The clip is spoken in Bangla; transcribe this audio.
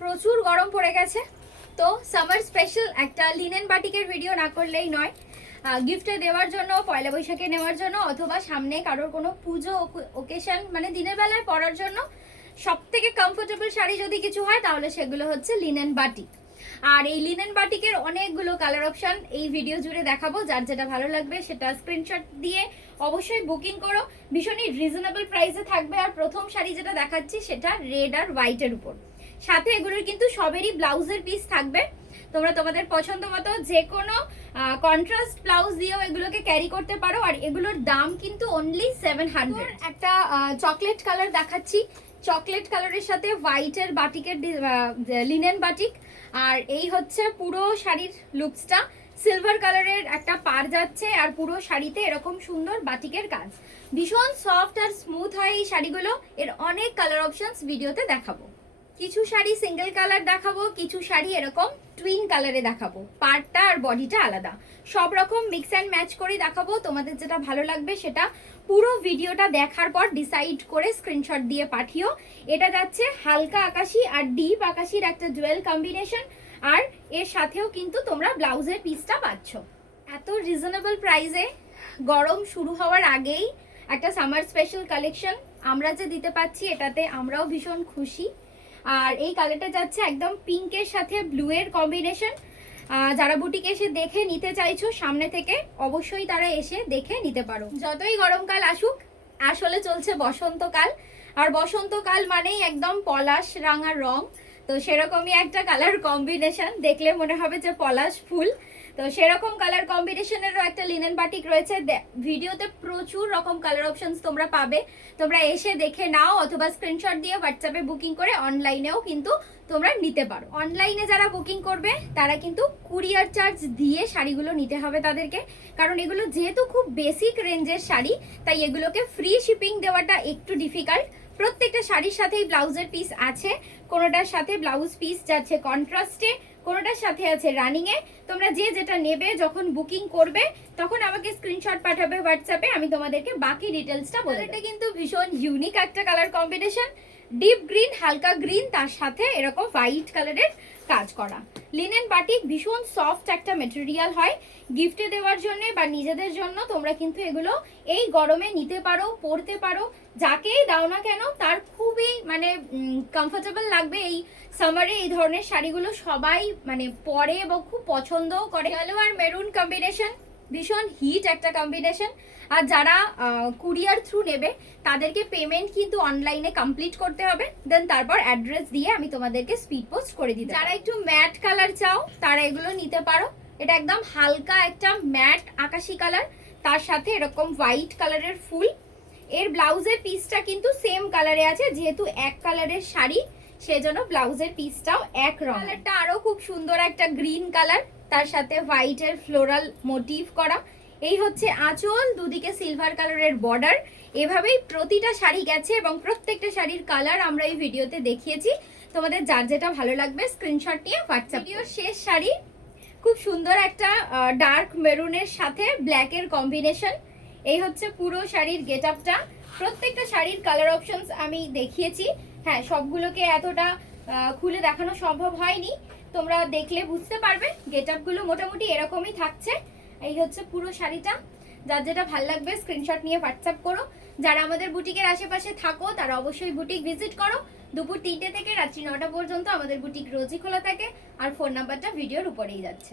প্রচুর গরম পড়ে গেছে, তো সামার স্পেশাল একটা লিনেন বাটিকের ভিডিও না করলেই নয়। গিফটে দেওয়ার জন্য, পয়লা বৈশাখে নেওয়ার জন্য, অথবা সামনে কারোর কোনো পুজো ওকেশন মানে দিনের বেলায় পরার জন্য সব থেকে কমফোর্টেবল শাড়ি যদি কিছু হয় তাহলে সেগুলো হচ্ছে লিনেন বাটিক। আর এই লিনেন বাটিকের অনেকগুলো কালার অপশন এই ভিডিও জুড়ে দেখাবো। যার যেটা ভালো লাগবে সেটা স্ক্রিনশট দিয়ে অবশ্যই বুকিং করো। ভীষণই রিজনেবল প্রাইসে থাকবে। আর প্রথম শাড়ি যেটা দেখাচ্ছি সেটা রেড আর হোয়াইটের উপর, সাথে এগুলোর কিন্তু সবেরই ব্লাউজের পিস থাকবে। তোমরা তোমাদের পছন্দ মতো যে কোনো কন্ট্রাস্ট ব্লাউজ দিয়েও এগুলোকে ক্যারি করতে পারো। আর এগুলোর দাম কিন্তু অনলি 700। একটা চকলেট কালার দেখাচ্ছি, চকলেট কালারের সাথে হোয়াইটের বাটিকের লিনেন বাটিক। আর এই হচ্ছে পুরো শাড়ির লুকসটা। সিলভার কালারের একটা পার যাচ্ছে আর পুরো শাড়িতে এরকম সুন্দর বাটিকের কাজ। ভীষণ সফট আর স্মুথ হয় এই শাড়িগুলো। এর অনেক কালার অপশনস ভিডিওতে দেখাবো। কিছু শাড়ি সিঙ্গেল কালার দেখাবো, কিছু শাড়ি এরকম টুইন কালারে দেখাবো, পার্টটা আর বডিটা আলাদা। সব রকম মিক্স অ্যান্ড ম্যাচ করে দেখাবো। তোমাদের যেটা ভালো লাগবে সেটা পুরো ভিডিওটা দেখার পর ডিসাইড করে স্ক্রিনশট দিয়ে পাঠিও। এটা যাচ্ছে হালকা আকাশি আর ডিপ আকাশির একটা জুয়েল কম্বিনেশন। আর এর সাথেও কিন্তু তোমরা ব্লাউজের পিসটা পাচ্ছ। এত রিজনেবল প্রাইসে গরম শুরু হওয়ার আগেই একটা সামার স্পেশাল কালেকশন আমরা যে দিতে পাচ্ছি, এটাতে আমরাও ভীষণ খুশি। আর এই কালারটা যাচ্ছে একদম পিঙ্কের সাথে ব্লু এর কম্বিনেশন। যারা বুটিকে এসে দেখে নিতে চাইছো সামনে থেকে, অবশ্যই তারা এসে দেখে নিতে পারো। যতই গরমকাল আসুক, আসলে চলছে বসন্তকাল। আর বসন্তকাল মানেই একদম পলাশ রাঙা রং। তো সেরকমই একটা কালার কম্বিনেশন, দেখলে মনে হবে যে পলাশ ফুল। তো সেরকম কালার কম্বিনেশনেরও একটা লিনেন বাটিক রয়েছে। ভিডিওতে প্রচুর রকম কালার অপশনস তোমরা পাবে। তোমরা এসে দেখে নাও, অথবা স্ক্রিনশট দিয়ে হোয়াটসঅ্যাপে বুকিং করে অনলাইনেও কিন্তু তোমরা নিতে পারো। অনলাইনে যারা বুকিং করবে তারা কিন্তু কুরিয়ার চার্জ দিয়ে শাড়িগুলো নিতে হবে তাদেরকে, কারণ এগুলো যেহেতু খুব বেসিক রেঞ্জের শাড়ি, তাই এগুলোকে ফ্রি শিপিং দেওয়াটা একটু ডিফিকাল্ট। প্রত্যেকটা শাড়ির সাথেই ব্লাউজের পিস আছে, কোনোটার সাথে ব্লাউজ পিস যাচ্ছে কন্ট্রাস্টে, কোনোটার সাথে আছে রানিংয়ে। তোমরা যে যেটা নেবে যখন বুকিং করবে তখন আমাকে স্ক্রিনশট পাঠাবে হোয়াটসঅ্যাপে, আমি তোমাদেরকে বাকি ডিটেলসটা বলে দেব। এটা কিন্তু ভীষণ ইউনিক একটা কালার কম্বিনেশন, ডিপ গ্রিন হালকা গ্রিন, তার সাথে এরকম হোয়াইট কালারের কাজ করা। লিনেন বাটিক ভীষণ সফট একটা মেটেরিয়াল হয়। গিফটে দেওয়ার জন্য বা নিজেদের জন্য তোমরা কিন্তু এগুলো এই গরমে নিতে পারো, পরতে পারো। যাকেই দাও না কেন তার খুবই মানে কমফোর্টেবল লাগবে। এই সামারে এই ধরনের শাড়িগুলো সবাই মানে পরে এবং খুব পছন্দও করে। কালো আর মেরুন কম্বিনেশন, ভীষণ হিট একটা কম্বিনেশন। আর যারা কুরিয়ার থ্রু নেবে তাদেরকে পেমেন্ট কিন্তু অনলাইনে কমপ্লিট করতে হবে, দেন তারপর অ্যাড্রেস দিয়ে আমি তোমাদেরকে স্পিড পোস্ট করে দিই। যারা একটু ম্যাট কালার চাও তারা এগুলো নিতে পারো। এটা একদম হালকা একটা ম্যাট আকাশি কালার, তার সাথে এরকম হোয়াইট কালারের ফুল। এর ব্লাউজের পিসটা কিন্তু সেম কালারে আছে, যেহেতু এক কালারের শাড়ি সেজন্য ব্লাউজের পিসটাও এক রং। কালারটা আরো খুব সুন্দর একটা গ্রিন কালার, তার সাথে হোয়াইটের ফ্লোরাল মোটিভ করা। এই হচ্ছে আঁচল, দুদিকে সিলভার কালারের বর্ডার। এভাবেই প্রতিটা শাড়ি গেছে এবং প্রত্যেকটা শাড়ির কালার আমরা এই ভিডিওতে দেখিয়েছি। তোমাদের যার যেটা ভালো লাগবে স্ক্রিনশট নিয়ে হোয়াটসঅ্যাপ। ভিডিওর শেষ শাড়ি খুব সুন্দর একটা ডার্ক মেরুনের সাথে ব্ল্যাকের কম্বিনেশন। এই হচ্ছে পুরো শাড়ির গেট আপটা। প্রত্যেকটা শাড়ির কালার অপশনস আমি দেখিয়েছি। হ্যাঁ, সবগুলোকে এতটা খুলে দেখানো সম্ভব হয়নি, তোমরা দেখলে বুঝতে পারবে। গেট আপগুলো মোটামুটি এরকমই থাকছে। এই হচ্ছে পুরো শাড়িটা। যার যেটা ভাল লাগবে স্ক্রিনশট নিয়ে হোয়াটসঅ্যাপ করো। যারা আমাদের বুটিকের আশেপাশে থাকো তারা অবশ্যই বুটিক ভিজিট করো। দুপুর 3টে থেকে রাত্রি 9টা পর্যন্ত আমাদের বুটিক রোজই খোলা থাকে। আর ফোন নাম্বারটা ভিডিওর উপরেই যাচ্ছে।